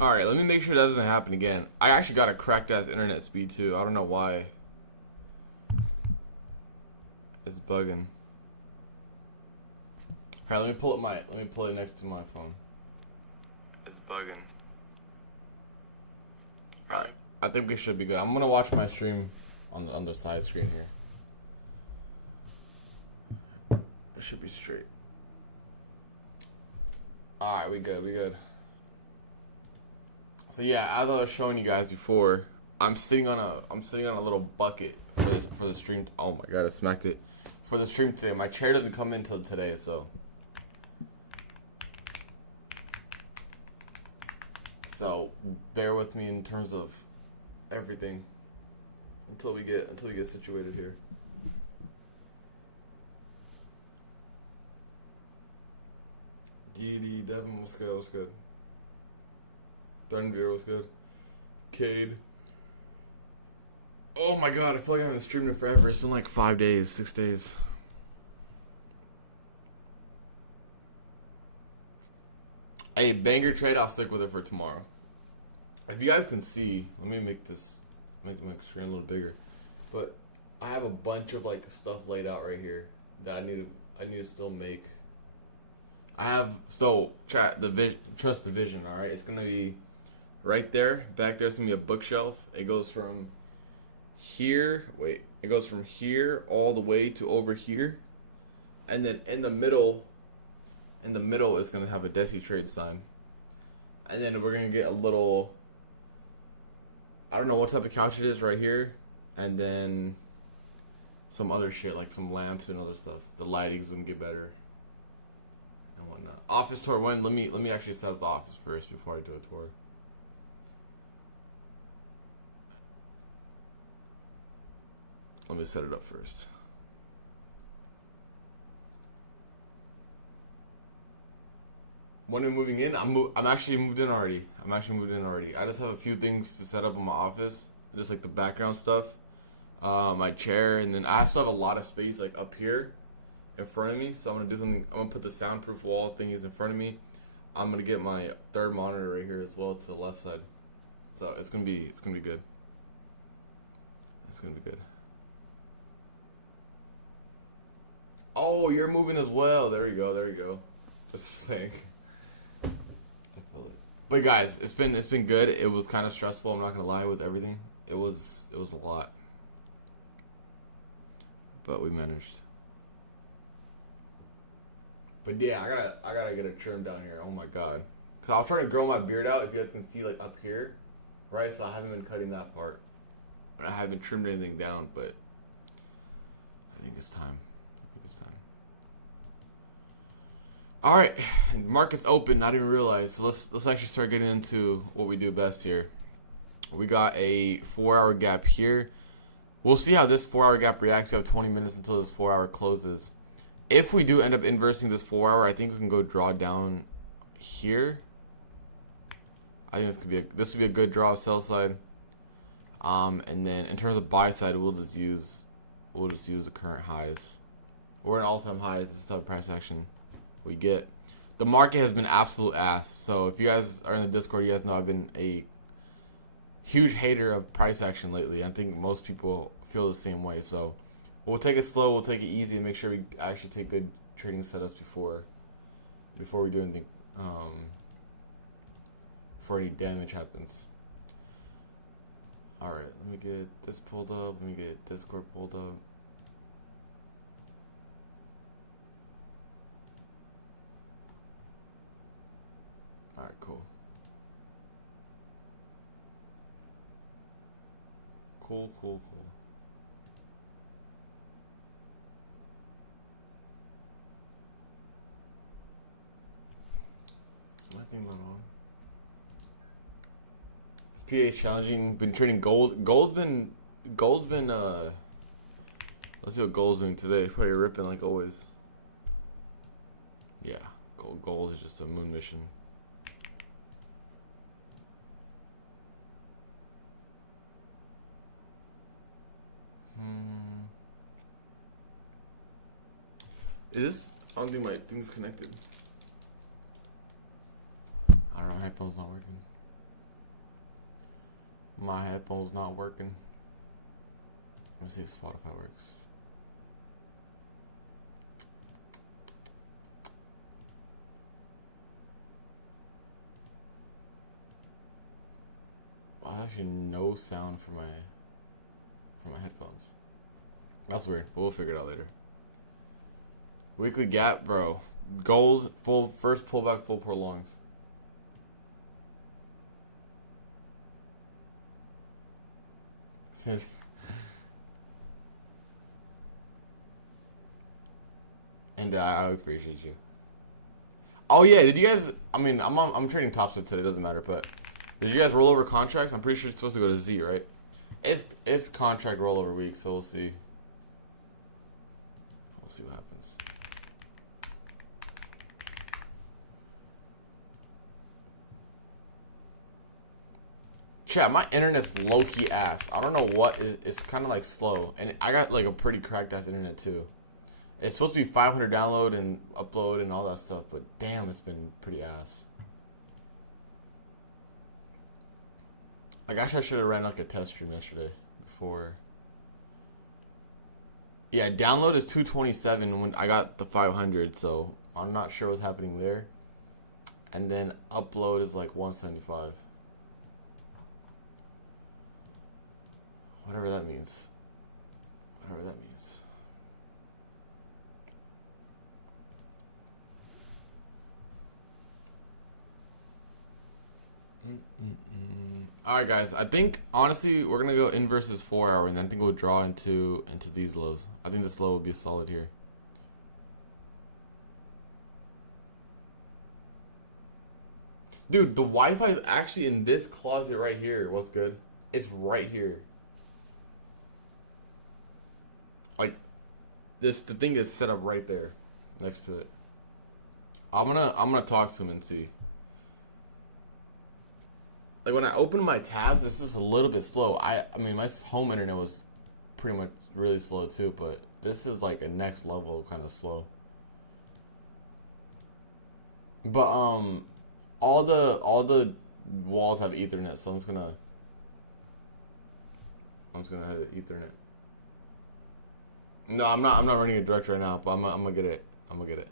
Alright, let me make sure that doesn't happen again. I actually got a cracked ass internet speed too. I don't know why. It's bugging. Alright, let me pull it next to my phone. It's bugging. Alright, I think we should be good. I'm gonna watch my stream on the side screen here. It should be straight. Alright, we good. So yeah, as I was showing you guys before, I'm sitting on a little bucket for the stream. Oh my god, I smacked it. For the stream today. My chair doesn't come in until today, so bear with me in terms of everything until we get situated here. DD Devin, what's good? What's good? Thunderbird, what's good? Cade. Oh my god, I feel like I haven't streamed it forever. It's been like 5 days, 6 days. Hey, banger trade, I'll stick with it for tomorrow. If you guys can see, let me make my screen a little bigger. But I have a bunch of like stuff laid out right here that I need to still make. I have chat trust the vision, all right? It's gonna be right there. Back there's gonna be a bookshelf. It goes from here. Wait, it goes from here all the way to over here, and then in the middle is gonna have a Desi trade sign, and then we're gonna get a little. I don't know what type of couch it is right here, and then some other shit like some lamps and other stuff. The lighting's gonna get better and whatnot. Office tour when? Let me actually set up the office first before I do a tour. Let me set it up first. When we're moving in, I'm actually moved in already. I just have a few things to set up in my office, just like the background stuff, my chair, and then I still have a lot of space like up here in front of me. So I'm gonna do something. I'm gonna put the soundproof wall thingies in front of me. I'm gonna get my third monitor right here as well to the left side. So it's gonna be good. It's gonna be good. Oh, you're moving as well. There you go. Just saying. But guys, it's been good. It was kind of stressful. I'm not gonna lie with everything. It was a lot, but we managed. But yeah, I gotta get a trim down here. Oh my god, cause I was trying to grow my beard out. If you guys can see, like up here, right? So I haven't been cutting that part, and I haven't trimmed anything down. But I think it's time. All right, market's open. I didn't realize. So let's actually start getting into what we do best here. We got a 4-hour gap here. We'll see how this 4-hour gap reacts. We have 20 minutes until this 4-hour closes. If we do end up inversing this 4-hour, I think we can go draw down here. I think this would be a good draw sell side. And then in terms of buy side, we'll just use the current highs. We're in all-time highs. This is how price action we get. The market has been absolute ass. So if you guys are in the Discord, you guys know I've been a huge hater of price action lately. I think most people feel the same way. So we'll take it slow, we'll take it easy, and make sure we actually take good trading setups before we do anything, before any damage happens. All right, let me get this pulled up. Let me get Discord pulled up. Alright, cool. Cool. Is my thing not on? Is PH challenging? Been trading gold. Gold's been let's see what gold's doing today. Probably ripping like always. Yeah, gold is just a moon mission. I don't think my thing's connected. I don't know, my headphone's not working. My headphone's not working. Let me see if Spotify works. Well, actually no sound for my headphones. That's weird, but we'll figure it out later. Weekly gap, bro. Gold, full first pullback, full prolongs. And I appreciate you. Oh yeah, did you guys? I mean, I'm trading top split today. Doesn't matter, but did you guys roll over contracts? I'm pretty sure it's supposed to go to Z, right? It's contract rollover week, so we'll see. We'll see what happens. Chat, my internet's low-key ass. I don't know what, it's kind of like slow. And I got like a pretty cracked ass internet too. It's supposed to be 500 download and upload and all that stuff, but damn, it's been pretty ass. Like, I should have ran like a test stream yesterday before. Yeah, download is 227 when I got the 500, so I'm not sure what's happening there. And then upload is like 175. Whatever that means. Whatever that means. Alright guys, I think honestly we're gonna go in versus 4 hour and then I think we'll draw into these lows. I think this low will be solid here. Dude, the Wi-Fi is actually in this closet right here. What's good? It's right here. Like, the thing is set up right there, next to it. I'm gonna talk to him and see. Like, when I open my tabs, this is a little bit slow. I mean, my home internet was pretty much really slow too, but this is like a next level kind of slow. But all the walls have Ethernet, so I'm just gonna have Ethernet. No, I'm not running it direct right now, but I'm gonna get it. I'm gonna get it.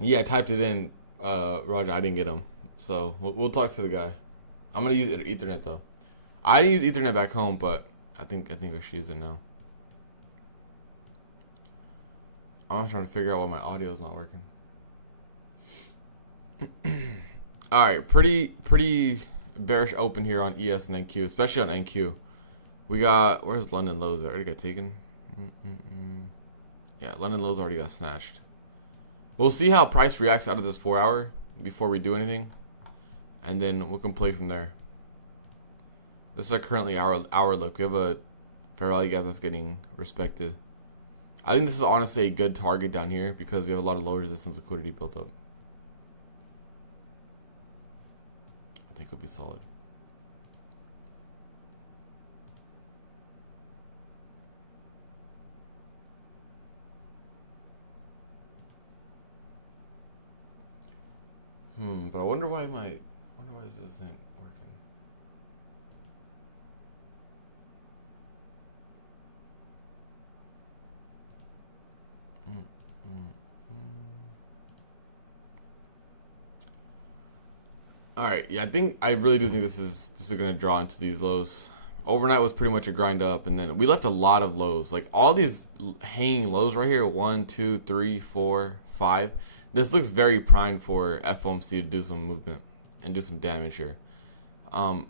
Yeah, I typed it in, Roger. I didn't get him, so we'll talk to the guy. I'm gonna use Ethernet though. I use Ethernet back home, but I think we should use it now. I'm trying to figure out why my audio is not working. All right, pretty bearish open here on ES and NQ, especially on NQ. We got, where's London lows? Already got taken. Yeah, London lows already got snatched. We'll see how price reacts out of this 4 hour before we do anything, and then we can play from there. This is currently our look. We have a fair value gap that's getting respected. I think this is honestly a good target down here because we have a lot of low resistance liquidity built up. I think it'll be solid. But I wonder why this isn't working. All right, yeah, I really do think this is gonna draw into these lows. Overnight was pretty much a grind up, and then we left a lot of lows. Like all these hanging lows right here, 1, 2, 3, 4, 5. This looks very primed for FOMC to do some movement and do some damage here. I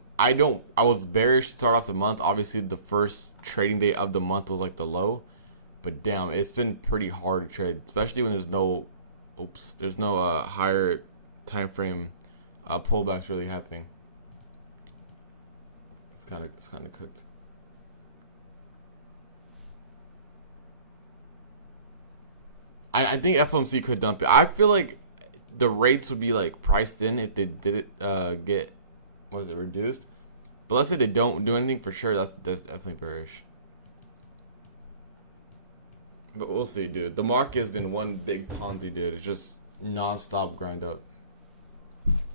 was bearish to start off the month. Obviously, the first trading day of the month was like the low, but damn, it's been pretty hard to trade, especially when there's no higher time frame pullbacks really happening. It's kind of cooked. I think FOMC could dump it. I feel like the rates would be like priced in if they did it get reduced. But let's say they don't do anything, for sure that's definitely bearish. But we'll see, dude. The market has been one big Ponzi, dude. It's just non-stop grind up.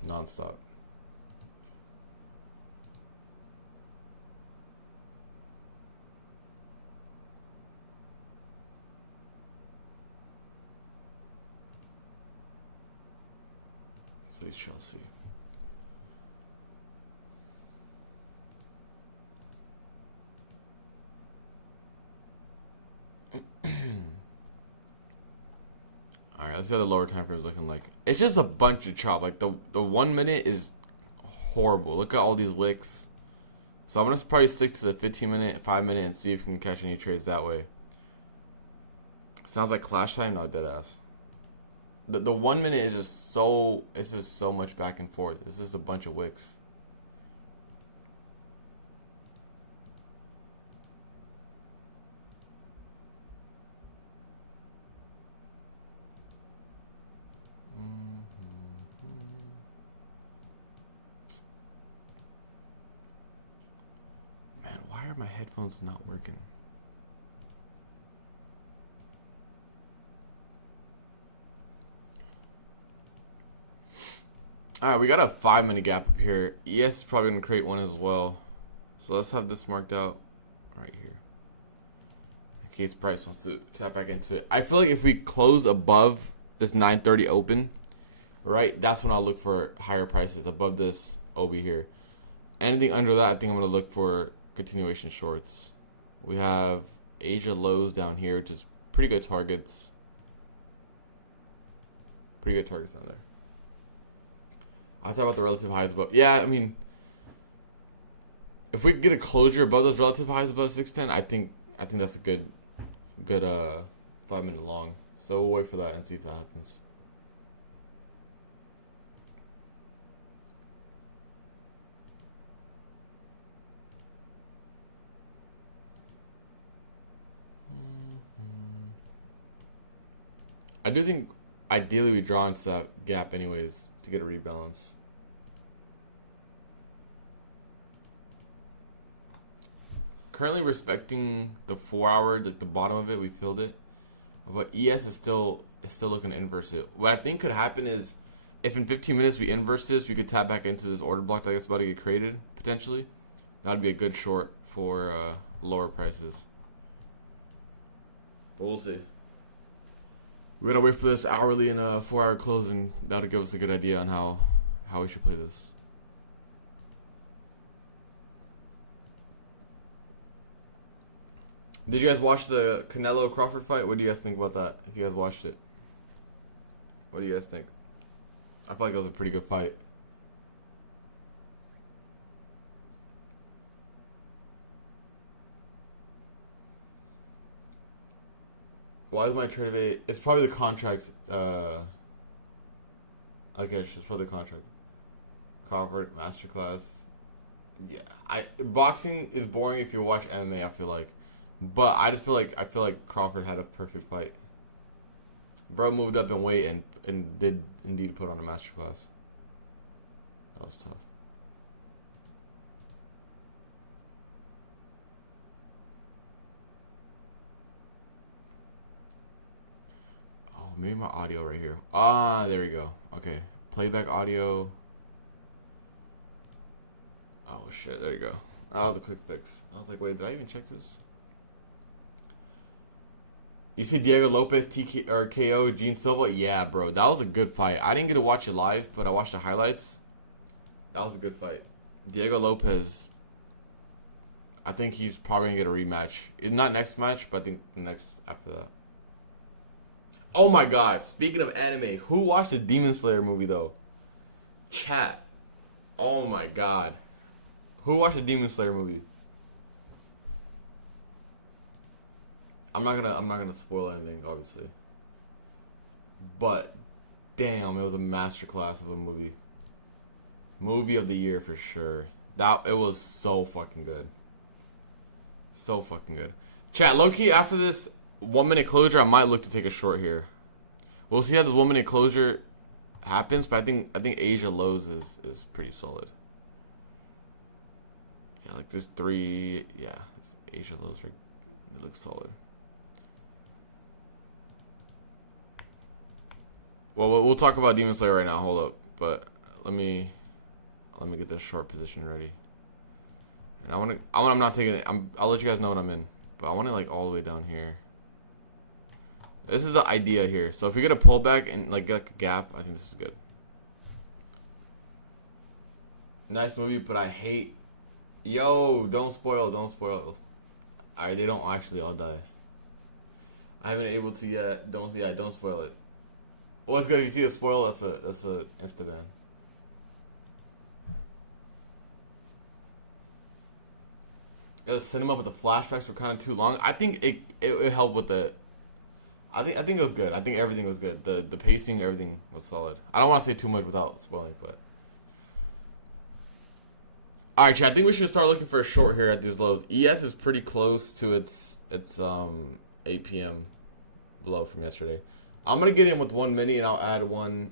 nonstop. So we shall see. Alright, let's see how the lower time frame is looking like. It's just a bunch of chop. Like the 1 minute is horrible. Look at all these wicks. So I'm gonna probably stick to the 15 minute, 5 minute, and see if we can catch any trades that way. Sounds like clash time, no, dead ass. The 1 minute is just so, it's just so much back and forth. It's just a bunch of wicks. Man, why are my headphones not working? Alright, we got a 5 minute gap up here. ES is probably going to create one as well. So let's have this marked out right here. In case Price wants to tap back into it. I feel like if we close above this 930 open, right, that's when I'll look for higher prices above this OB here. Anything under that, I think I'm going to look for continuation shorts. We have Asia lows down here, which is pretty good targets. Pretty good targets down there. I thought about the relative highs, but yeah, I mean, if we can get a closure above those relative highs above 610, I think that's a good 5 minute long. So we'll wait for that and see if that happens. I do think ideally we draw into that gap anyways to get a rebalance. Currently respecting the 4 hour, like the bottom of it, we filled it. But ES is still looking to inverse it. What I think could happen is if in 15 minutes we inverse this, we could tap back into this order block that's about to get created, potentially. That'd be a good short for lower prices. But we'll see. We're gonna wait for this hourly and 4 hour closing. That'll give us a good idea on how we should play this. Did you guys watch the Canelo Crawford fight? What do you guys think about that? If you guys watched it, what do you guys think? I feel like it was a pretty good fight. Why is my trade of 8? It's probably the contract. Okay, it's probably the contract. Crawford Masterclass. Yeah, boxing is boring if you watch MMA. I feel like, but I feel like Crawford had a perfect fight. Bro moved up in weight and did indeed put on a masterclass. That was tough. Maybe my audio right here. Ah, there we go. Okay. Playback audio. Oh, shit. There you go. That was a quick fix. I was like, wait, did I even check this? You see Diego Lopez TK or KO Gene Silva? Yeah, bro. That was a good fight. I didn't get to watch it live, but I watched the highlights. That was a good fight. Diego Lopez. I think he's probably going to get a rematch. Not next match, but I think the next after that. Oh my god, speaking of anime, who watched the Demon Slayer movie though? Chat. Oh my god. Who watched the Demon Slayer movie? I'm not gonna spoil anything, obviously. But damn, it was a masterclass of a movie. Movie of the year for sure. It was so fucking good. So fucking good. Chat, low key after this 1 minute closure, I might look to take a short here. We'll see how this 1 minute closure happens, but I think Asia lows is pretty solid. Yeah, like this 3, yeah, Asia lows, it looks solid. Well, we'll talk about Demon Slayer right now. Hold up, but let me get this short position ready. And I'm not taking it. I'll let you guys know what I'm in, but I want it like all the way down here. This is the idea here. So if we get a pullback and like get a gap, I think this is good. Nice movie, but I hate. Yo, don't spoil. Alright, they don't actually all die. I haven't been able to yet. Don't spoil it. Well, it's good if you see a spoil. That's a insta ban. The cinema, but the flashbacks were kind of too long. I think it helped with the. I think it was good. I think everything was good. The pacing, everything was solid. I don't want to say too much without spoiling, but. Alright, chat, I think we should start looking for a short here at these lows. ES is pretty close to its 8 p.m. low from yesterday. I'm going to get in with 1 mini and I'll add one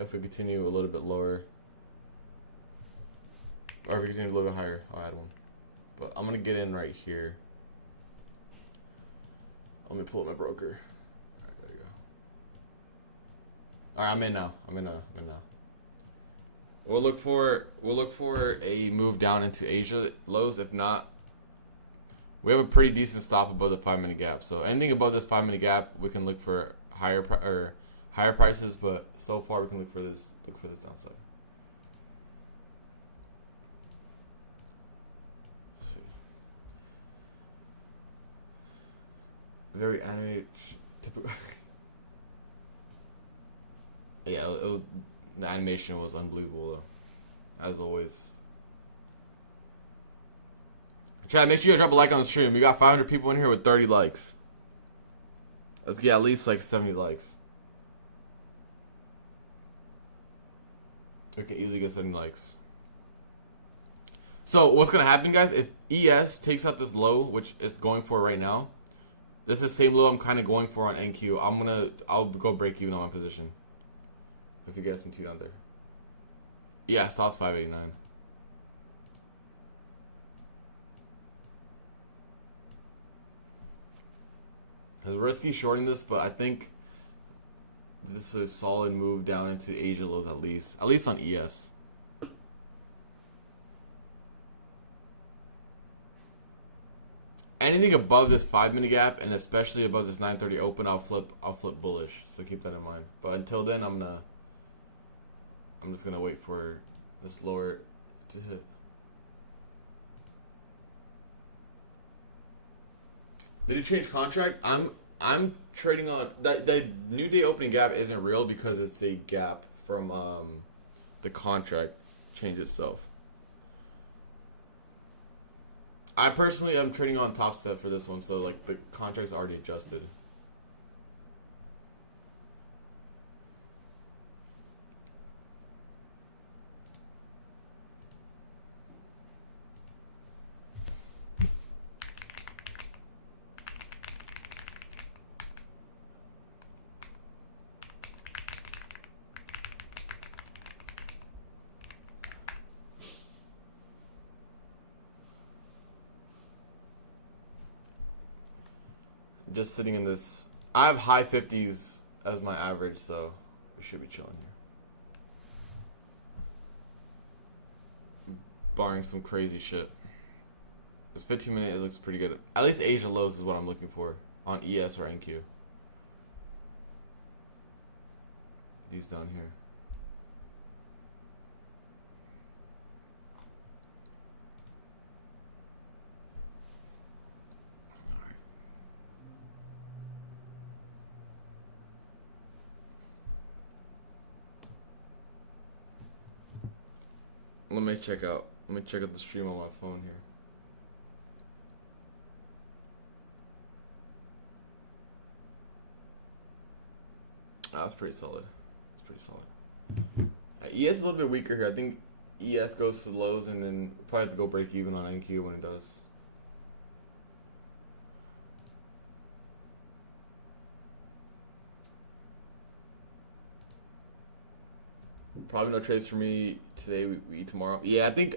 if we continue a little bit lower. Or if we continue a little bit higher, I'll add one. But I'm going to get in right here. Let me pull up my broker. Alright, there you go. Alright, I'm in now. We'll look for a move down into Asia lows. If not, we have a pretty decent stop above the 5 minute gap. So anything above this 5 minute gap, we can look for higher prices. But so far, we can look for this downside. Let's see. Very animated, typical. Yeah, it was. The animation was unbelievable, though, as always. Chat, make sure you drop a like on the stream. We got 500 people in here with 30 likes. Let's get at least like 70 likes. We can easily get 70 likes. So what's gonna happen, guys? If ES takes out this low, which it's going for right now, this is the same low I'm kind of going for on NQ. I'll go break even on my position. If you get some 2 down there. Yeah, stop's 589. It's risky shorting this, but I think this is a solid move down into Asia lows at least on ES. Anything above this 5 minute gap and especially above this 930 open, I'll flip bullish. So keep that in mind. But until then, I'm just gonna wait for this lower to hit. Did you change contract? I'm trading on the new day opening gap isn't real because it's a gap from the contract change itself. I personally am trading on top step for this one, so like the contract's already adjusted. Just sitting in this. I have high 50s as my average, so we should be chilling here. Barring some crazy shit. This 15 minute, it looks pretty good. At least Asia lows is what I'm looking for on ES or NQ. These down here. Let me check out the stream on my phone here. Oh, that's pretty solid. ES is a little bit weaker here. I think ES goes to lows and then probably have to go break even on NQ when it does. Probably no trades for me today. We eat tomorrow. Yeah, I think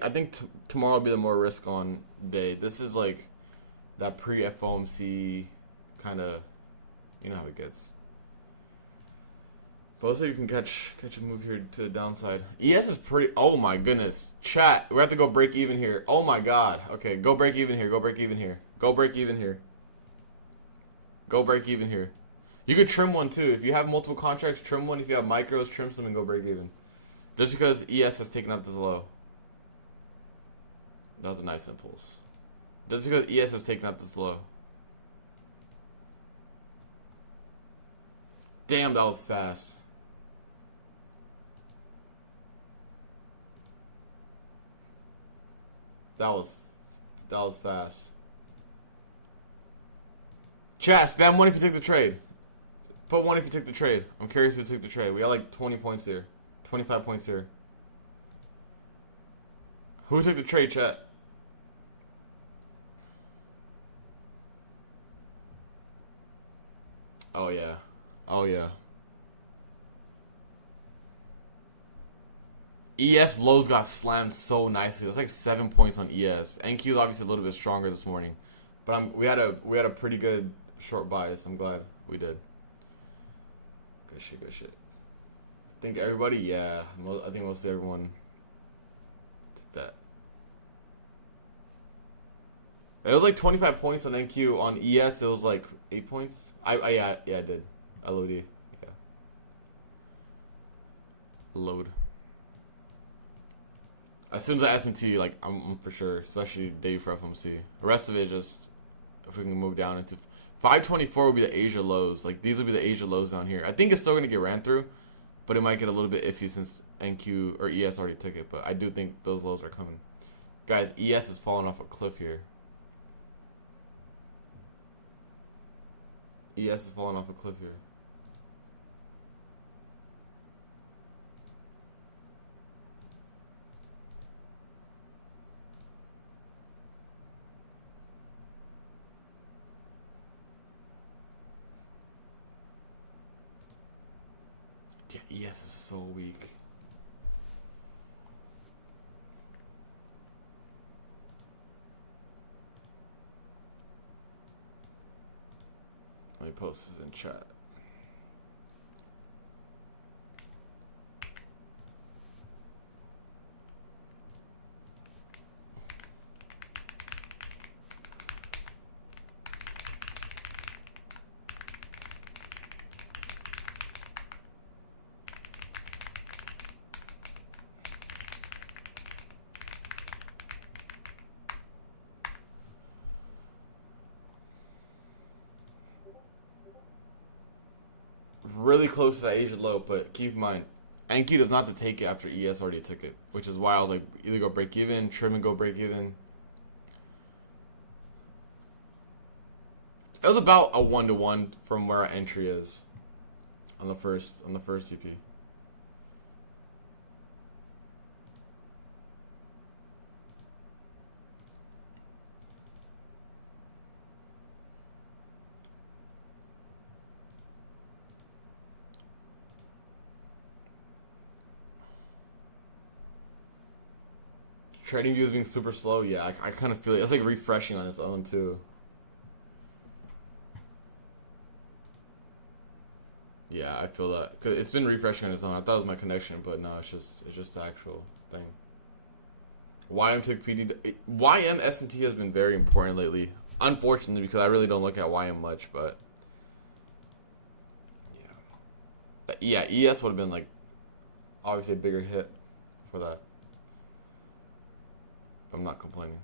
tomorrow will be the more risk on day. This is like that pre-FOMC kind of, you know how it gets. But let's see if you can catch a move here to the downside. ES is pretty. Oh my goodness, chat. We have to go break even here. Oh my god. Okay, go break even here. Go break even here. Go break even here. Go break even here. You could trim one too. If you have multiple contracts, trim one. If you have micros, trim some and go break even. Just because ES has taken up this low. That was a nice impulse. Just because ES has taken up this low. Damn, that was fast. That was fast. Chat, spam one if you take the trade. Put one if you took the trade. I'm curious who took the trade. We got like 20 points here. 25 points here. Who took the trade, chat? Oh yeah. Oh yeah. ES lows got slammed so nicely. That's like 7 points on ES. NQ is obviously a little bit stronger this morning, but we had a pretty good short bias. I'm glad we did. Good shit. Good shit. I think everybody, yeah. I think mostly everyone did that. It was like 25 points on NQ. On ES, it was like 8 points. Yeah, I did. LOD. Yeah. Load. As soon as I SMT, like, I'm for sure, especially day for FMC. The rest of it just, if we can move down into 524 will be the Asia lows. Like, these will be the Asia lows down here. I think it's still going to get ran through, but it might get a little bit iffy since NQ or ES already took it. But I do think those lows are coming. Guys, ES is falling off a cliff here. ES is falling off a cliff here. Yeah, ES is so weak. Let me post this in chat. Really close to that Asia low, but keep in mind, NQ does not have to take it after ES already took it, which is why I was like, either go break even, trim and go break even. It was about a 1-to-1 from where our entry is on the first CP. Trading view is being super slow. Yeah, I kind of feel it. It's like refreshing on its own too. Yeah, I feel that. Cause it's been refreshing on its own. I thought it was my connection, but no, it's just the actual thing. YM took PD. YM SMT has been very important lately. Unfortunately, because I really don't look at YM much, but yeah, ES would have been like obviously a bigger hit for that. I'm not complaining.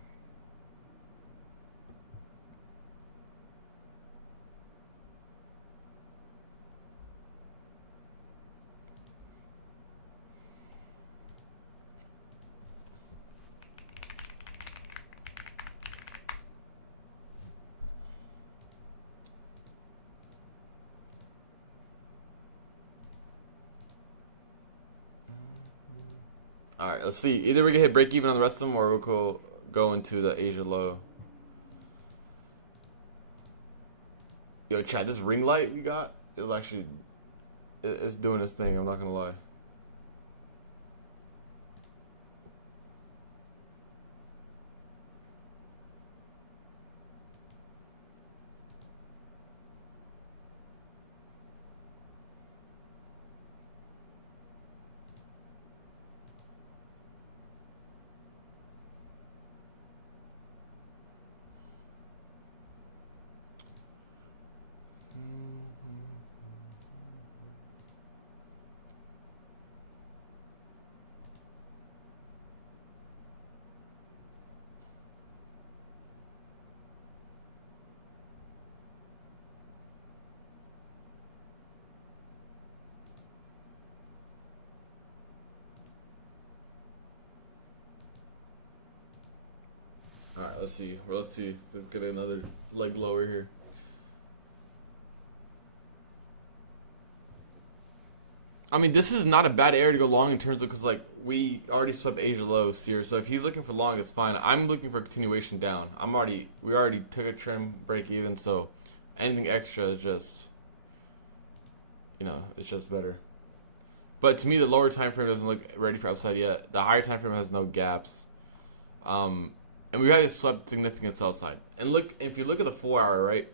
Alright, let's see. Either we can hit break even on the rest of them or we'll go into the Asia low. Yo, Chad, this ring light we got is actually, it's doing its thing, I'm not gonna lie. Let's see. Let's get another leg lower here. I mean, this is not a bad area to go long in terms of, because like we already swept Asia lows here, so if he's looking for long, it's fine. I'm looking for a continuation down. We already took a trim break even, so anything extra is just, it's just better. But to me, the lower time frame doesn't look ready for upside yet. The higher time frame has no gaps, and we already swept significant sell side. And if you look at the 4 hour, right?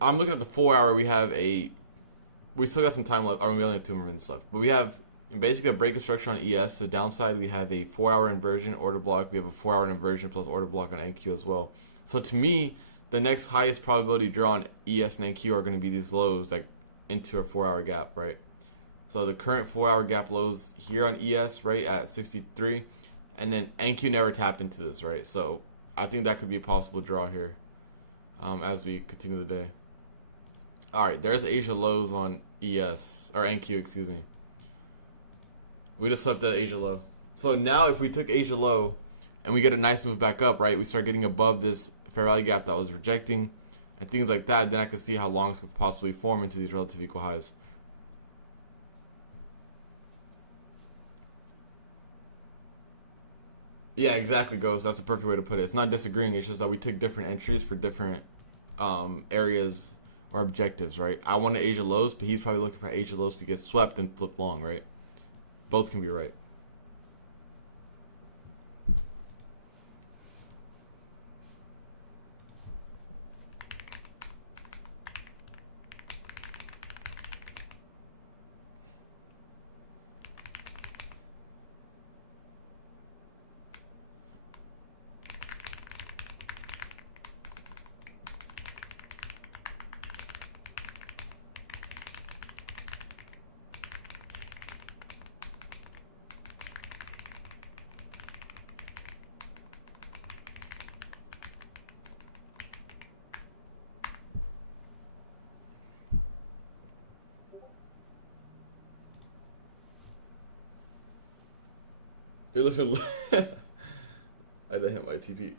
I'm looking at the 4 hour. We still got some time left. We only have 2 more minutes left. But we have basically a break of structure on ES. To the downside, we have a 4 hour inversion order block. We have a 4 hour inversion plus order block on NQ as well. So to me, the next highest probability draw on ES and NQ are going to be these lows, like into a 4 hour gap, right? So the current 4 hour gap lows here on ES, right, at 63. And then NQ never tapped into this, right? So I think that could be a possible draw here as we continue the day. Alright, there's Asia lows on ES, or NQ, excuse me. We just swept the Asia low. So now if we took Asia low and we get a nice move back up, right, we start getting above this fair value gap that was rejecting and things like that, then I can see how longs could possibly form into these relative equal highs. Yeah, exactly, Ghost. That's the perfect way to put it. It's not disagreeing. It's just that we took different entries for different areas or objectives, right? I wanted Asia lows, but he's probably looking for Asia lows to get swept and flip long, right? Both can be right. Hey, listen. I didn't hit my TP.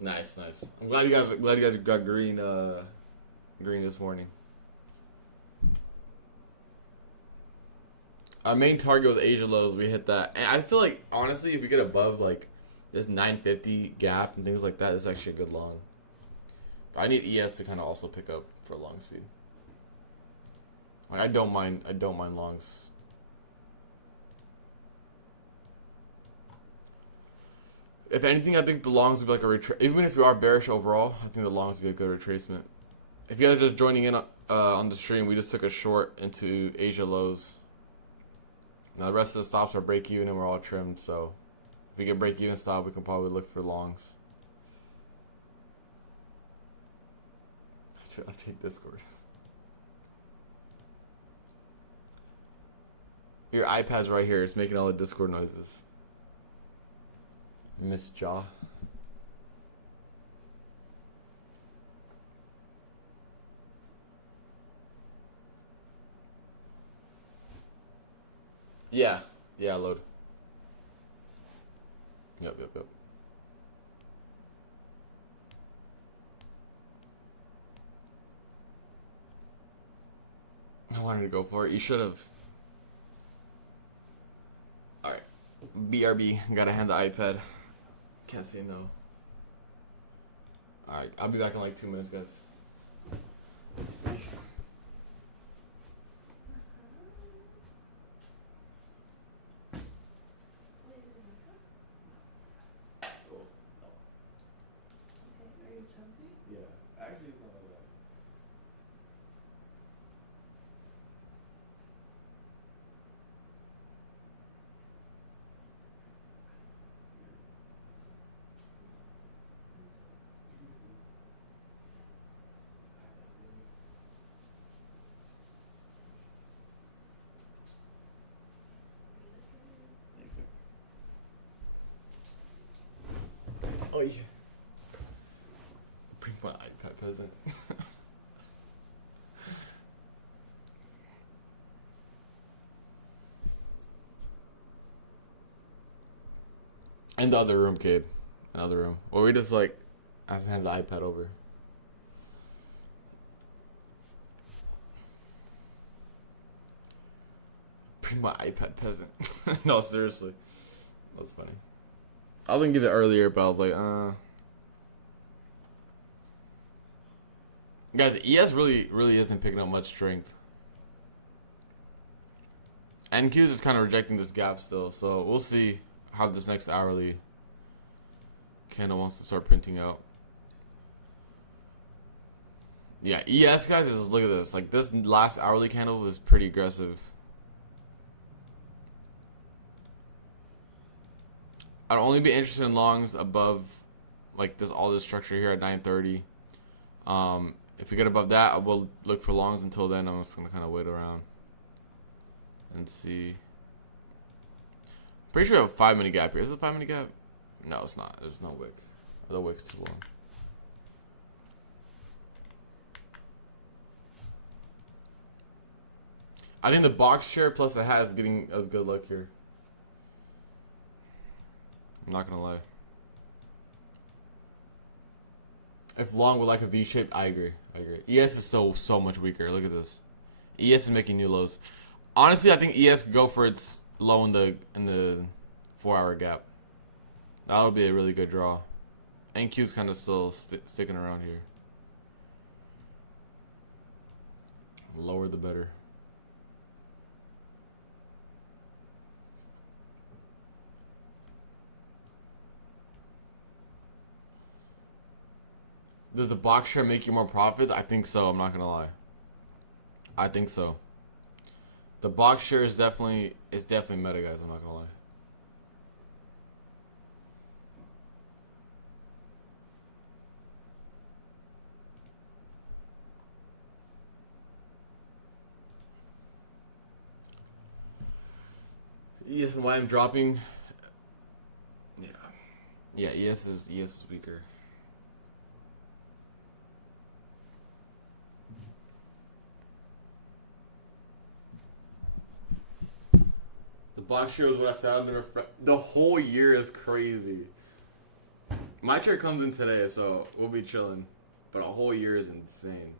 Nice. I'm glad you guys got green this morning. Our main target was Asia lows. We hit that, and I feel like honestly, if we get above like this 950 gap and things like that, it's actually a good long. But I need ES to kind of also pick up for long speed. Like I don't mind longs. If anything, I think the longs would be like a even if you are bearish overall, I think the longs would be a good retracement. If you guys are just joining in on the stream, we just took a short into Asia lows. Now the rest of the stops are break even and we're all trimmed, so if we get break even stop, we can probably look for longs. I'll take Discord. Your iPad's right here. It's making all the Discord noises. Miss Jaw. Yeah, load. Yep. I wanted to go for it. You should have. Alright. BRB. Gotta hand the iPad. Can't say no. Alright, I'll be back in like 2 minutes, guys. Oh yeah. Bring my iPad present. In the other room, kid. Another room. Or we just like I have to hand the iPad over. Bring my iPad, peasant. No, seriously. That's funny. I was gonna give it earlier, but I was like, Guys, ES really isn't picking up much strength. NQ is just kind of rejecting this gap still, so we'll see how this next hourly candle wants to start printing out. Yeah, ES, guys, is look at this. Like, this last hourly candle was pretty aggressive. I'd only be interested in longs above, like, all this structure here at 930. If we get above that, I will look for longs. Until then, I'm just going to kind of wait around and see. Pretty sure we have a 5-minute gap here. Is it a 5-minute gap? No, it's not. There's no wick. The wick's too long. I think the box share plus the hat is getting us good luck here. I'm not gonna lie. If long would like a V shape, I agree. ES is still so much weaker. Look at this. ES is making new lows. Honestly, I think ES could go for its low in the 4-hour gap. That'll be a really good draw. NQ's kind of still sticking around here. Lower the better. Does the box share make you more profits? I think so. I'm not gonna lie. I think so. The box share is definitely meta, guys. I'm not gonna lie. ES and YM dropping. Yeah. ES is weaker. The box share was what I said. The whole year is crazy. My trade comes in today, so we'll be chilling. But a whole year is insane.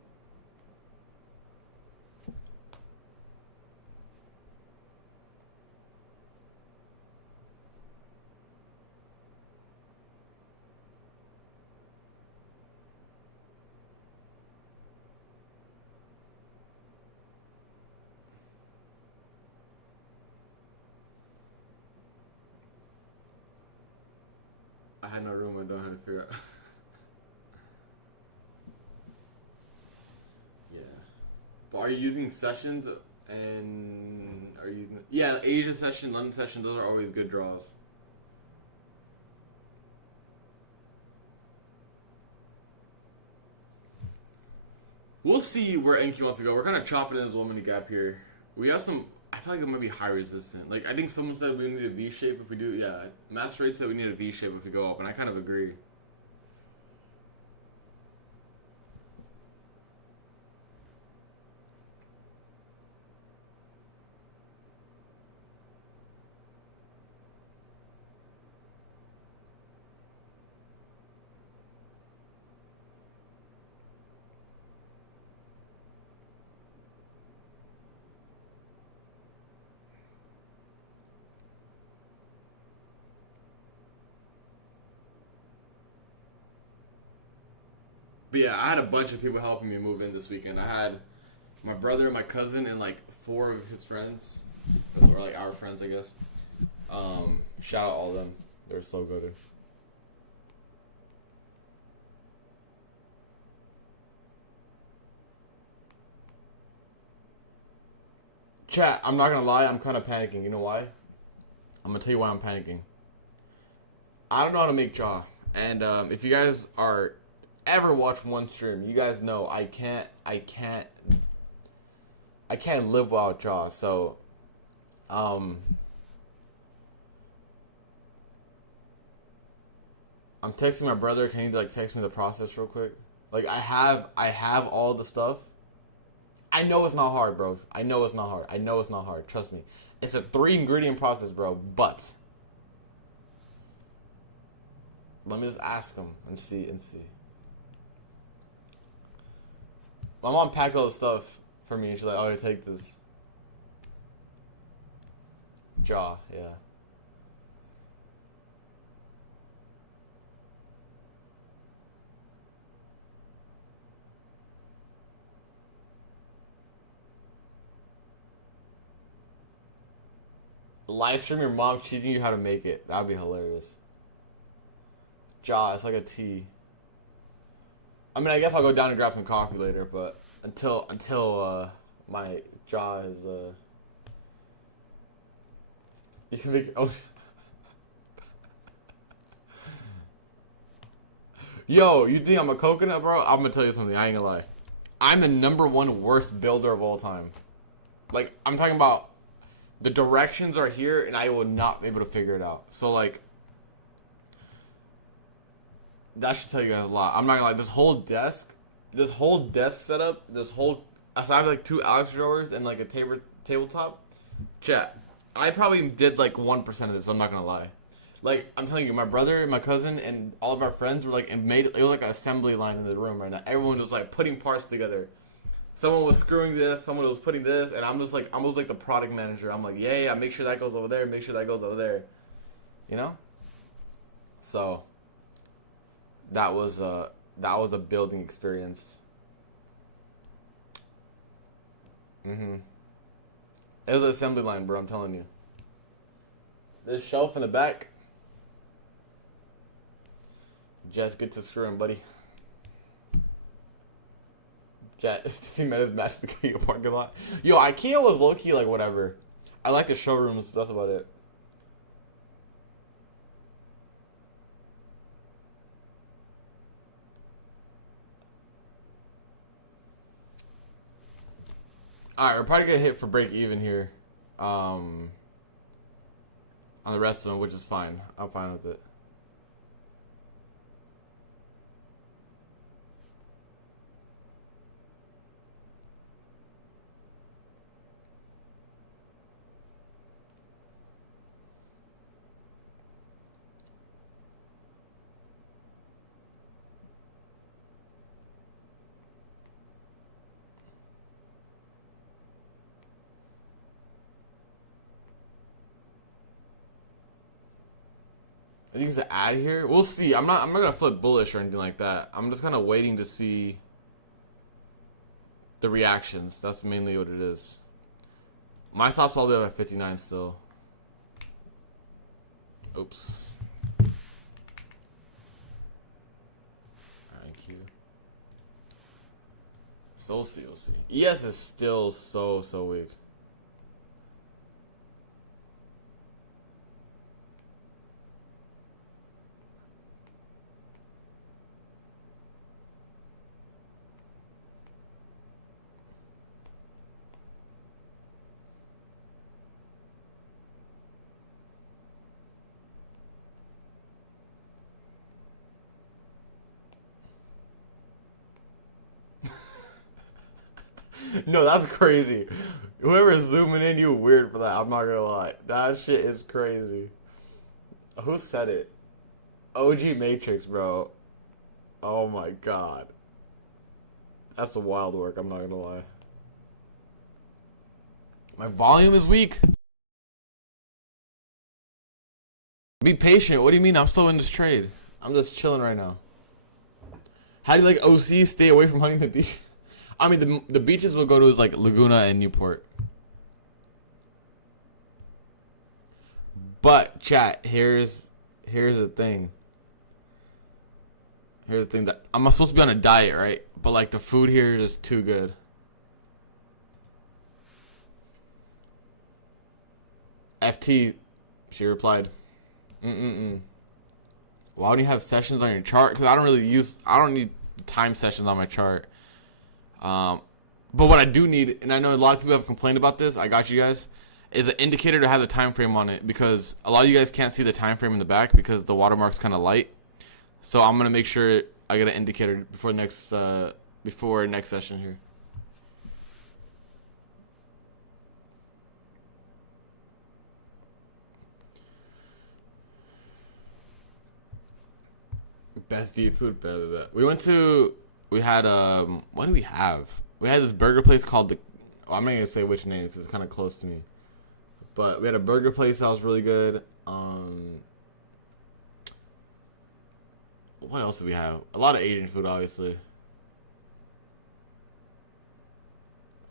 I had no room. I don't know how to figure out. Yeah. But are you using sessions? And are you using? Yeah, Asia session, London session. Those are always good draws. We'll see where NQ wants to go. We're kind of chopping in this 1-minute gap here. We have some. I feel like it might be high resistant. Like, I think someone said we need a V shape if we do. Yeah, Master Raid said we need a V shape if we go up, and I kind of agree. But yeah, I had a bunch of people helping me move in this weekend. I had my brother, my cousin, and like 4 of his friends. Or like our friends, I guess. Shout out all of them. They're so good. Chat, I'm not gonna lie, I'm kind of panicking. You know why? I'm gonna tell you why I'm panicking. I don't know how to make jaw. And if you guys are ever watch one stream, you guys know I can't live without jaw. So I'm texting my brother. Can you like text me the process real quick? Like I have all the stuff. I know it's not hard, bro. I know it's not hard. Trust me. It's a 3-ingredient process, bro. But let me just ask him and see. My mom packed all the stuff for me. She's like, "Oh, take this." Jaw, yeah. Live stream your mom teaching you how to make it. That'd be hilarious. Jaw, it's like a T. I mean, I guess I'll go down and grab some coffee later, but until my jaw is you can make oh. Yo, you think I'm a coconut, bro? I'm gonna tell you something. I ain't gonna lie. I'm the #1 worst builder of all time. Like, I'm talking about the directions are here, and I will not be able to figure it out. So, like, that should tell you guys a lot. I'm not gonna lie. This whole desk setup, so I have like 2 Alex drawers and like a tabletop. Chat. I probably did like 1% of this. I'm not gonna lie. Like, I'm telling you, my brother and my cousin and all of our friends were like, and made it was like an assembly line in the room right now. Everyone was like putting parts together. Someone was screwing this, someone was putting this, and I'm just like, I was like the product manager. I'm like, yeah, make sure that goes over there, make sure that goes over there. You know? So that was a building experience. It was an assembly line, bro, I'm telling you. There's a shelf in the back. Just get to screwing, buddy. Jet, he met his match the IKEA parking lot. Yo, IKEA was low key like whatever. I like the showrooms, but that's about it. Alright, we're probably gonna hit for break even here. On the rest of them, which is fine. I'm fine with it. I think it's an ad here. We'll see. I'm not gonna flip bullish or anything like that. I'm just kind of waiting to see the reactions. That's mainly what it is. My stop's all the way at 59 still. Oops. Thank you. So we'll see. ES is still so weak. No, that's crazy. Whoever's zooming in, you weird for that. I'm not gonna lie. That shit is crazy. Who said it? OG Matrix, bro. Oh my god. That's a wild work, I'm not gonna lie. My volume is weak. Be patient. What do you mean? I'm still in this trade. I'm just chilling right now. How do you like OC stay away from Huntington Beach? I mean, the beaches we'll go to is like Laguna and Newport. But chat, here's the thing. Here's the thing that I'm supposed to be on a diet, right? But like the food here is just too good. FT, she replied. Why don't you have sessions on your chart? Because I don't need time sessions on my chart. But what I do need, and I know a lot of people have complained about this, I got you guys, is an indicator to have the time frame on it, because a lot of you guys can't see the time frame in the back because the watermark's kind of light. So I'm gonna make sure I get an indicator before next session here. Best vegan food, we had what do we have? we had this burger place called well, I'm not gonna say which name because it's kind of close to me. But we had a burger place that was really good. What else did we have? A lot of Asian food, obviously.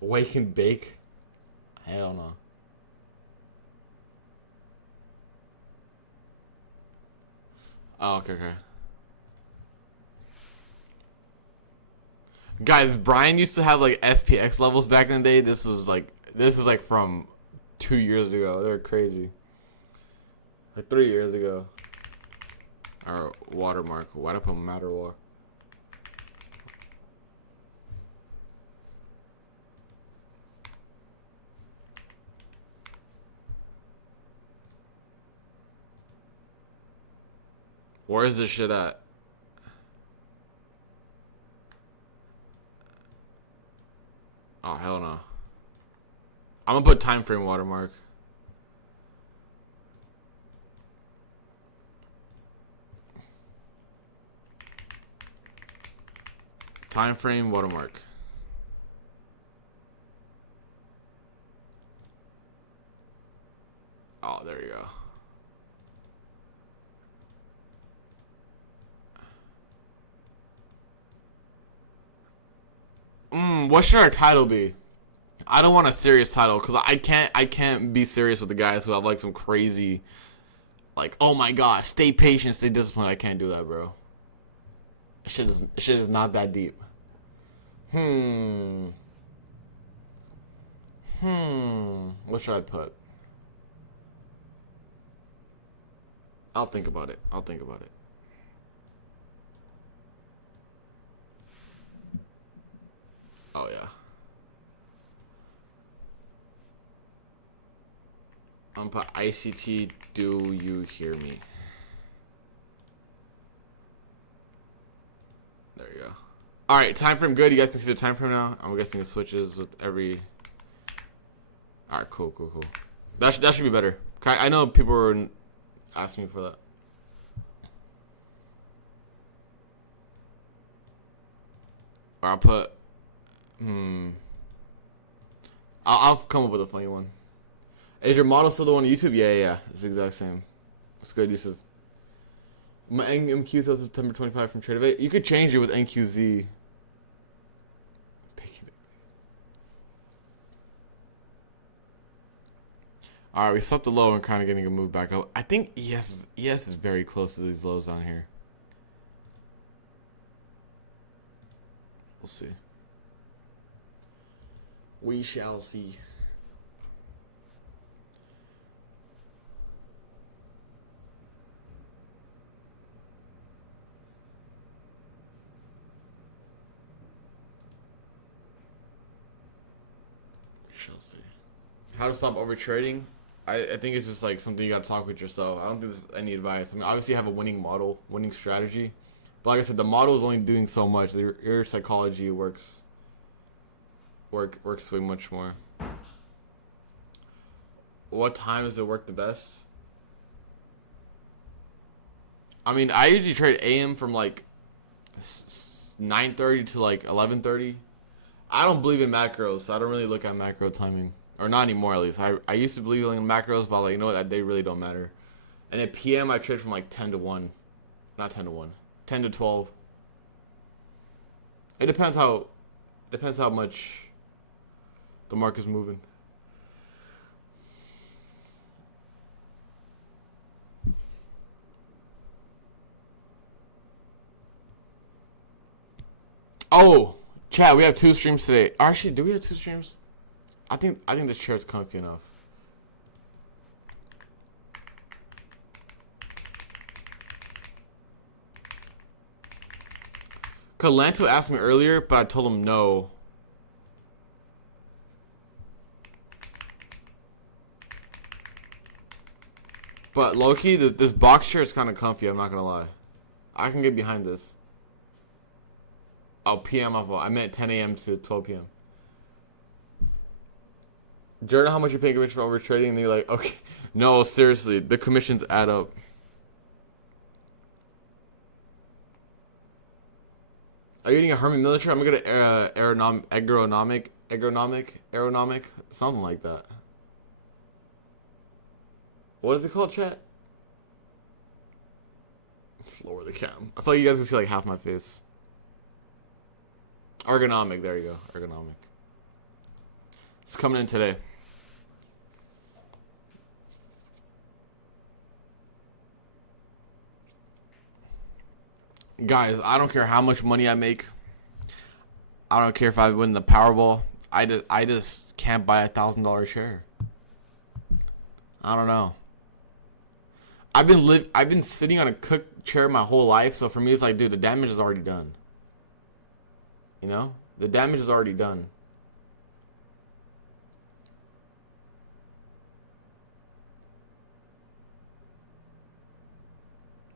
Wake and bake? Hell no. Oh, okay. Guys, Brian used to have like SPX levels back in the day. This is like from 2 years ago. They're crazy. Like 3 years ago. Or watermark. Why'd I put Matterwalk? Where is this shit at? Oh, hell no. I'm gonna put time frame watermark. Time frame watermark. Oh, there you go. What should our title be? I don't want a serious title because I can't be serious with the guys who have like some crazy, like, oh my god, stay patient, stay disciplined. I can't do that, bro. Shit is not that deep. What should I put? I'll think about it. Oh yeah. I'm gonna put ICT. Do you hear me? There you go. All right, time frame good. You guys can see the time frame now. I'm guessing it switches with every. All right, cool. That should be better. I know people were asking me for that. Or I'll put. I'll come up with a funny one. Is your model still the one on YouTube? Yeah. It's the exact same. It's good, Yusuf. My MQ till September 25 from Trade of 8. You could change it with NQZ. Alright, we swept the low and kind of getting a move back up. I think ES is very close to these lows on here. We'll see. We shall see. How to stop overtrading? I think it's just like something you gotta talk with yourself. I don't think there's any advice. I mean, obviously you have a winning model, winning strategy, but like I said, the model is only doing so much. Your psychology works way much more. What time does it work the best? I mean, I usually trade AM from like 9:30 to like 11:30. I don't believe in macros, so I don't really look at macro timing. Or not anymore, at least. I used to believe in macros, but like, you know what? That they really don't matter. And at PM, I trade from like 10 to 1. Not 10 to 1. 10 to 12. It depends how much the market's moving. Oh, chat, we have 2 streams today. Actually, do we have 2 streams? I think this chair is comfy enough. Calanto asked me earlier, but I told him no. But low-key, this box chair is kind of comfy, I'm not going to lie. I can get behind this. Oh, PM, I meant 10 a.m. to 12 p.m. Jordan, how much you're paying commission for over trading? And you're like, okay, no, seriously, the commissions add up. Are you eating a Herman Military? I'm gonna get agronomic, something like that. What is it called, chat? Let's lower the cam. I feel like you guys can see like half my face. Ergonomic, there you go. Ergonomic. It's coming in today. Guys, I don't care how much money I make. I don't care if I win the Powerball. I just can't buy $1,000 share. I don't know. I've been sitting on a cooked chair my whole life, so for me it's like, dude, the damage is already done. You know? The damage is already done.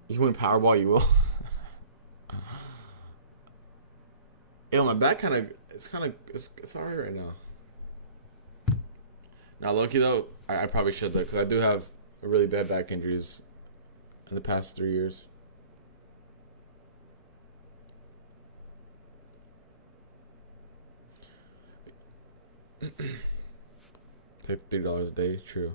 You win Powerball, you will. Yo, my back it's alright right now. Now, low-key though, I probably should though, because I do have really bad back injuries in the past 3 years. Take $3 a day, true.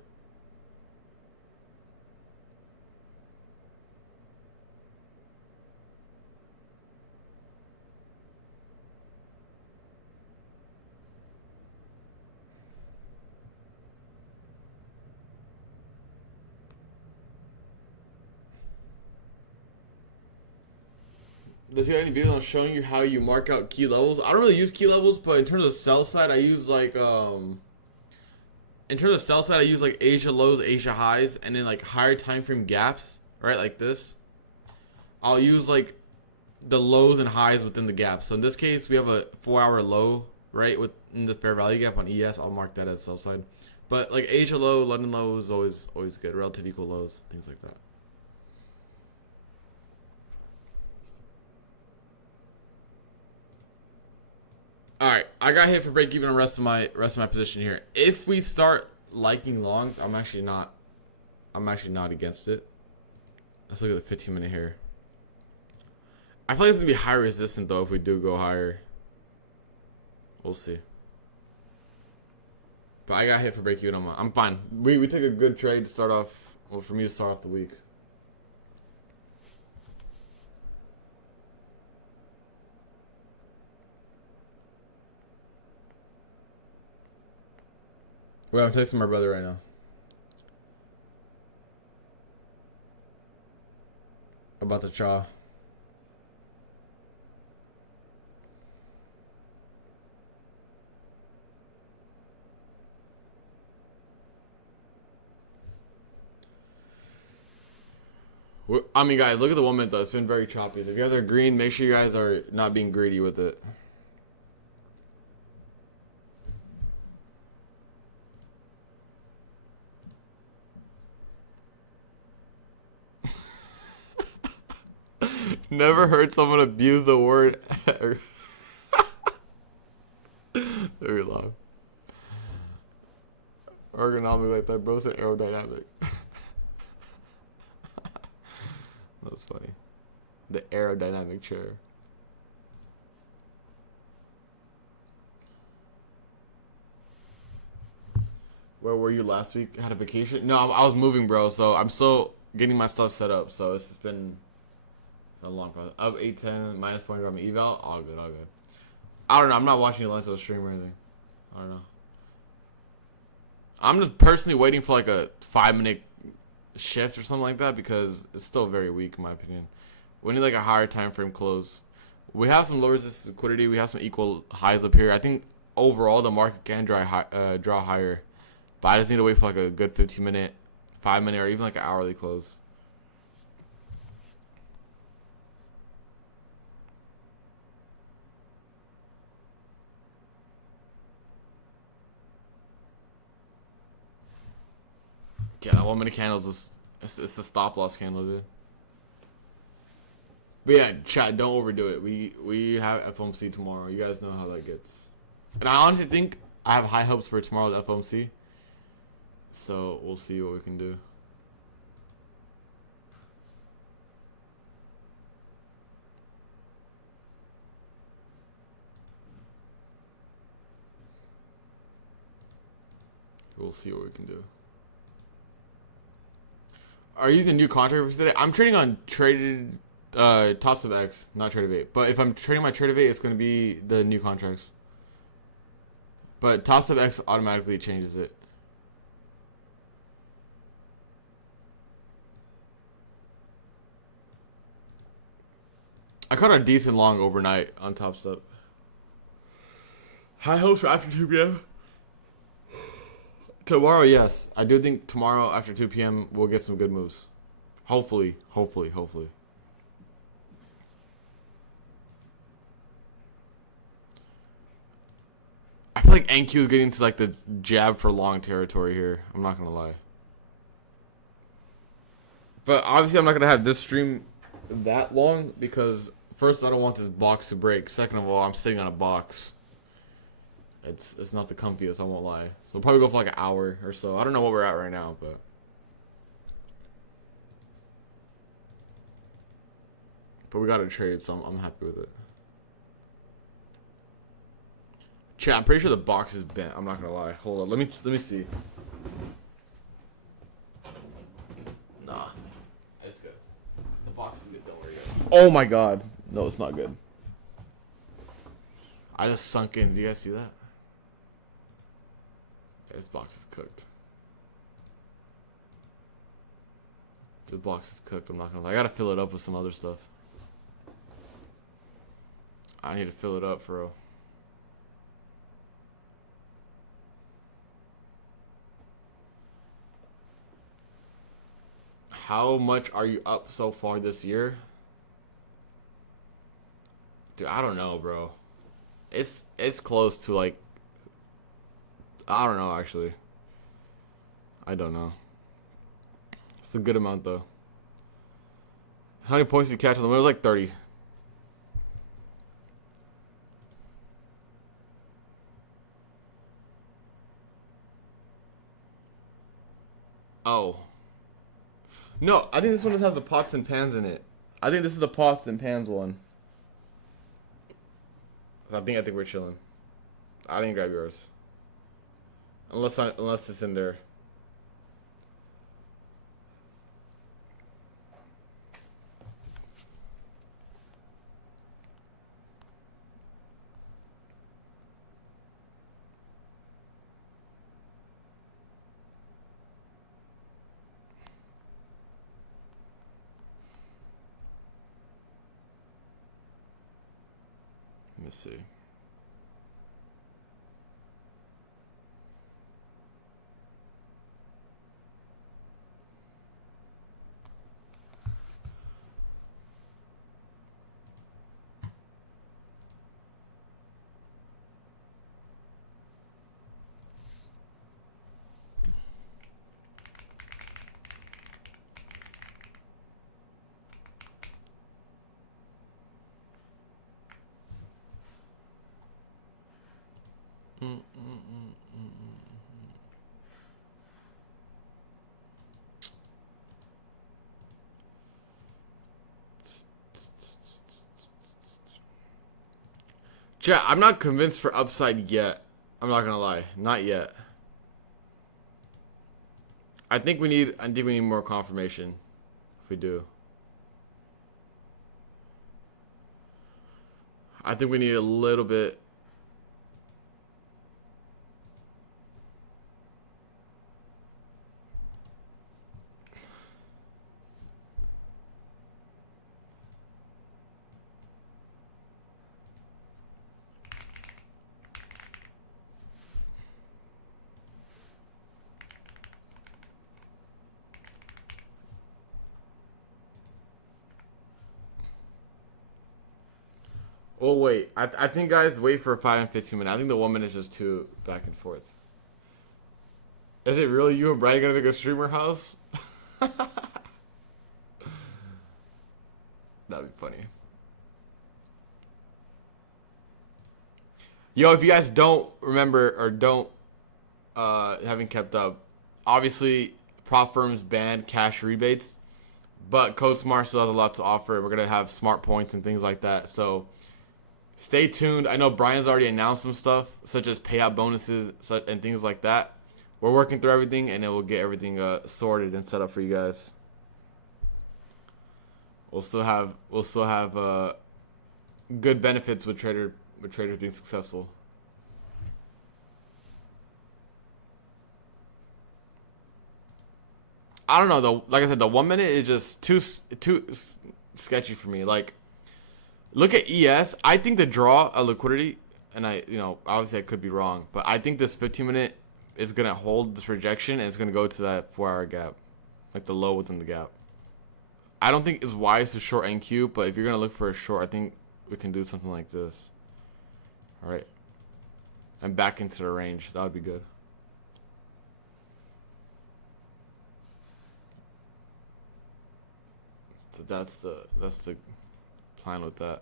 Does he have any videos on showing you how you mark out key levels? I don't really use key levels, but in terms of sell side, I use like Asia lows, Asia highs, and then like higher time frame gaps, right? Like this. I'll use like the lows and highs within the gaps. So in this case, we have a 4-hour low, right, within the fair value gap on ES. I'll mark that as sell side. But like Asia low, London low is always good. Relative equal lows, things like that. All right, I got hit for break even on rest of my position here. If we start liking longs, I'm actually not against it. Let's look at the 15-minute here. I feel like it's gonna be high resistant though if we do go higher. We'll see. But I got hit for break even. I'm fine. We took a good trade to start off. Well, for me to start off the week. Wait, I'm texting my brother right now. About the chaw. I mean, guys, look at the 1 minute though. It's been very choppy. So if you guys are green, make sure you guys are not being greedy with it. Never heard someone abuse the word very long. Ergonomic like that, bro. Said aerodynamic. That's funny. The aerodynamic chair. Where were you last week? Had a vacation? No, I was moving, bro. So I'm still getting my stuff set up. So it's just been a long process. Up 810, minus 400 on my eval. All good, all good. I don't know. I'm not watching a lunch of the stream or anything. I don't know. I'm just personally waiting for like a 5-minute shift or something like that because it's still very weak in my opinion. We need like a higher time frame close. We have some low resistance liquidity. We have some equal highs up here. I think overall the market can draw higher, but I just need to wait for like a good 15-minute, 5-minute, or even like an hourly close. Yeah, that 1 minute candle is it's the stop loss candle, dude. But yeah, chat, don't overdo it. We have FOMC tomorrow. You guys know how that gets. And I honestly think I have high hopes for tomorrow's FOMC. So we'll see what we can do. we'll see what we can do. Are you the new contract for today? I'm trading on traded Toss of X, not Trade of 8. But if I'm trading my Trade of 8, it's going to be the new contracts. But Toss of X automatically changes it. I caught a decent long overnight on Top Step. High hopes for after 2 p.m. Tomorrow, yes. I do think tomorrow after 2 p.m. we'll get some good moves. Hopefully. I feel like NQ is getting to like the jab for long territory here. I'm not going to lie. But obviously I'm not going to have this stream that long because first I don't want this box to break. Second of all, I'm sitting on a box. It's not the comfiest, I won't lie. So we'll probably go for like an hour or so. I don't know what we're at right now, but we got to trade, so I'm happy with it. Chat, I'm pretty sure the box is bent. I'm not gonna lie. Hold on, let me see. Nah, it's good. The box is good. Don't worry. Oh my god, no, it's not good. I just sunk in. Do you guys see that? This box is cooked. This box is cooked. I'm not gonna lie. I gotta fill it up with some other stuff. I need to fill it up for real. How much are you up so far this year? Dude, I don't know, bro. It's close to like, I don't know actually. I don't know. It's a good amount though. How many points did you catch on the win? It was like 30. Oh. No, I think this one just has the pots and pans in it. I think this is the pots and pans one. I think we're chilling. I didn't grab yours. Unless it's in there. Let me see. Yeah, I'm not convinced for upside yet. I'm not gonna lie, not yet. I think we need more confirmation. If we do, I think we need a little bit. Oh wait, I think guys wait for 5 and 15 minutes. I think the 1 minute is just too back and forth. Is it really you and Brian gonna make a streamer house? That'd be funny. Yo, if you guys don't remember or don't haven't kept up, obviously prop firms banned cash rebates, but CodeSmart still has a lot to offer. We're gonna have smart points and things like that. So stay tuned. I know Brian's already announced some stuff, such as payout bonuses and things like that. we're working through everything, and it will get everything sorted and set up for you guys. We'll still have good benefits with traders being successful. I don't know though. Like I said, the 1 minute is just too sketchy for me. Like, look at ES. I think the draw a liquidity, and obviously I could be wrong, but I think this 15-minute is gonna hold this rejection and it's gonna go to that 4-hour gap, like the low within the gap. I don't think it's wise to short NQ, but if you're gonna look for a short, I think we can do something like this. All right, and back into the range. That would be good. So that's the plan with that.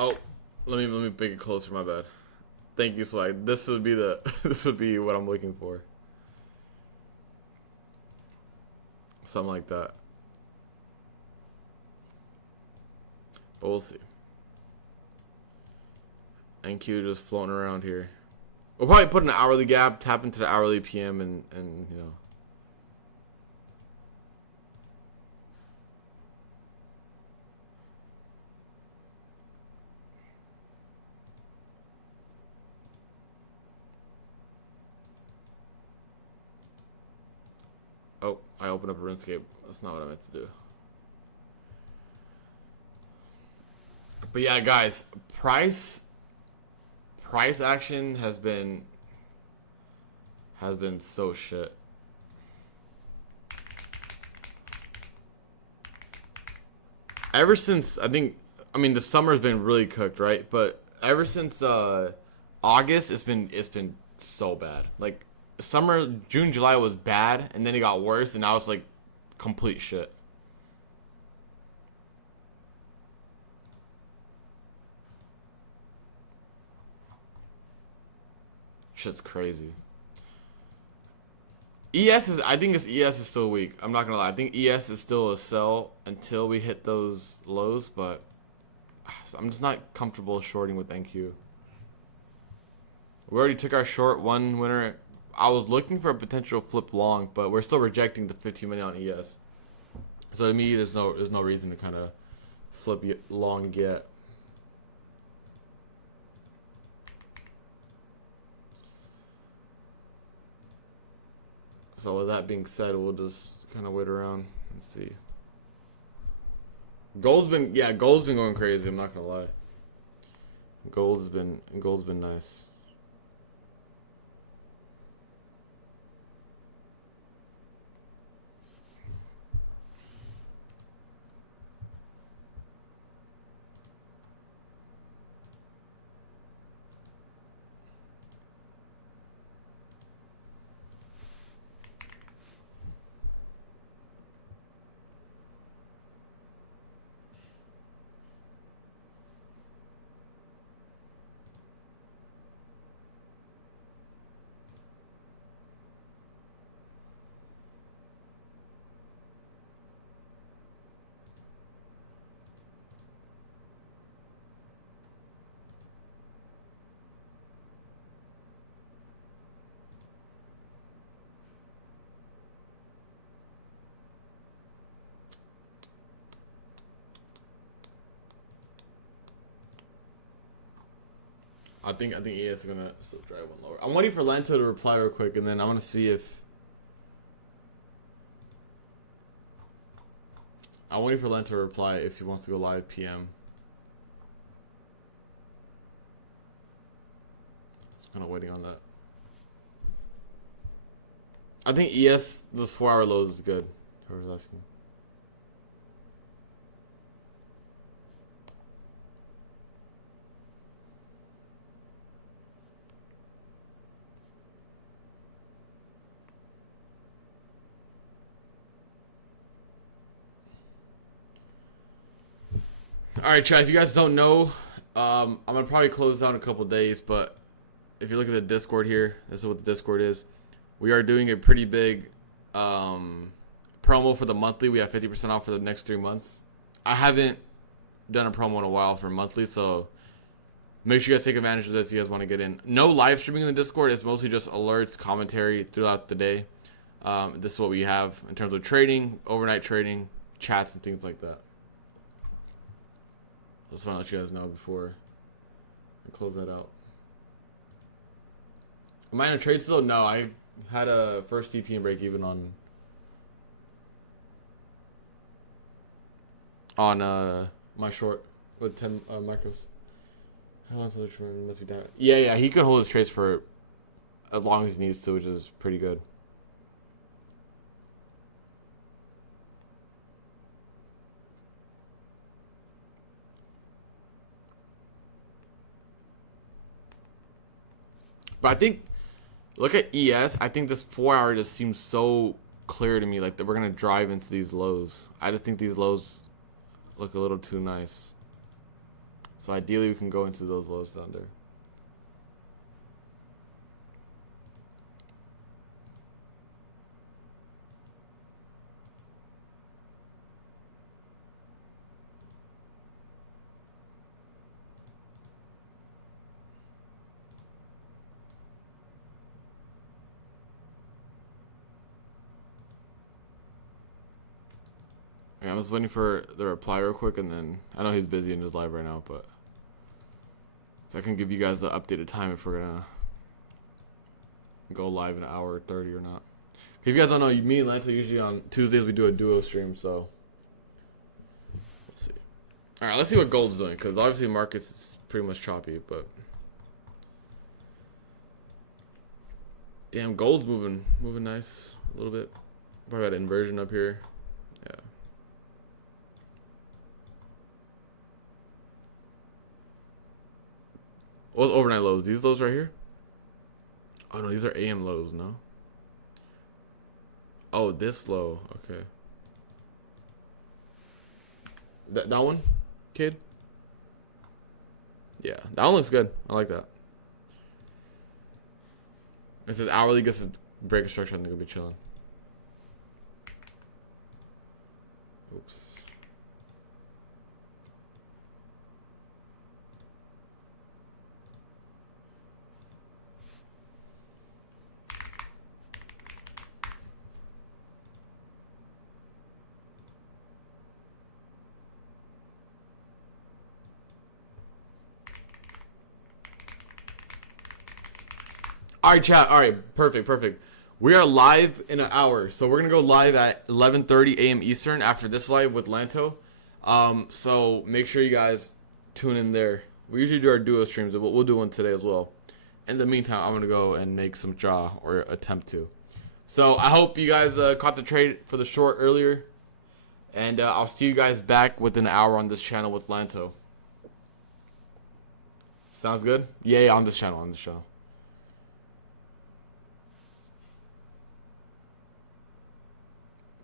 Oh, let me make it closer. My bad. Thank you, Swag. This would be this would be what I'm looking for. Something like that. But we'll see. NQ just floating around here. We'll probably put an hourly gap, tap into the hourly PM, and you know. Oh, I opened up a RuneScape. That's not what I meant to do. But yeah, guys, price action has been so shit. Ever since I mean the summer's been really cooked, right? But ever since August, it's been so bad. Like summer, June, July was bad, and then it got worse, and now it's like complete shit. Shit's crazy. I think ES is still weak. I'm not gonna lie. I think ES is still a sell until we hit those lows, but I'm just not comfortable shorting with NQ. We already took our short one winner. I was looking for a potential flip long, but we're still rejecting the 15-minute on ES. So to me, there's no reason to kind of flip long yet. So with that being said, we'll just kind of wait around and see. Gold's been going crazy. I'm not gonna lie. Gold's been nice. I think ES is gonna still drive one lower. I'm waiting for Lento to reply real quick, and then I want to see if I'm waiting for Lento to reply if he wants to go live PM. So kind of waiting on that. I think ES those 4-hour lows is good. Whoever's asking. right, chat. If you guys don't know, I'm gonna probably close down a couple days, but if you look at the Discord here, this is what the Discord is. We are doing a pretty big promo for the monthly. We have 50% off for the next 3 months. I haven't done a promo in a while for monthly, so make sure you guys take advantage of this if you guys want to get in. No live streaming in the Discord. It's mostly just alerts, commentary throughout the day. This is what we have in terms of trading, overnight trading, chats, and things like that. I just want to let you guys know before I close that out. Am I in a trade still? No, I had a first TP and break even on my short with 10 micros. How long until the trade must be down? Yeah, he can hold his trades for as long as he needs to, which is pretty good. But I think, look at ES. I think this 4 hour just seems so clear to me, like that we're gonna drive into these lows. I just think these lows look a little too nice. So ideally, we can go into those lows down there. I was waiting for the reply real quick, and then I know he's busy in his live right now, but so I can give you guys the updated time if we're gonna go live in an hour 30 or not. If you guys don't know, me and Lance usually on Tuesdays we do a duo stream, so let's see. All right, let's see what gold's doing, because obviously markets is pretty much choppy, but damn, gold's moving nice a little bit. Probably got an inversion up here. Yeah. What's overnight lows? These lows right here? Oh no, these are AM lows, no? Oh, this low. Okay. That one, kid? Yeah, that one looks good. I like that. It says hourly gets a break of structure. I think it'll be chilling. Oops. All right, chat. All right, perfect. We are live in an hour, so we're gonna go live at 11:30 a.m. Eastern after this live with Lanto. So make sure you guys tune in there. We usually do our duo streams, but we'll do one today as well. In the meantime, I'm gonna go and make some jaw or attempt to. So I hope you guys caught the trade for the short earlier, and I'll see you guys back within an hour on this channel with Lanto. Sounds good? Yeah, on this channel,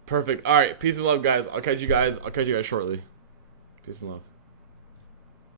Perfect. All right. Peace and love, guys. I'll catch you guys shortly. Peace and love.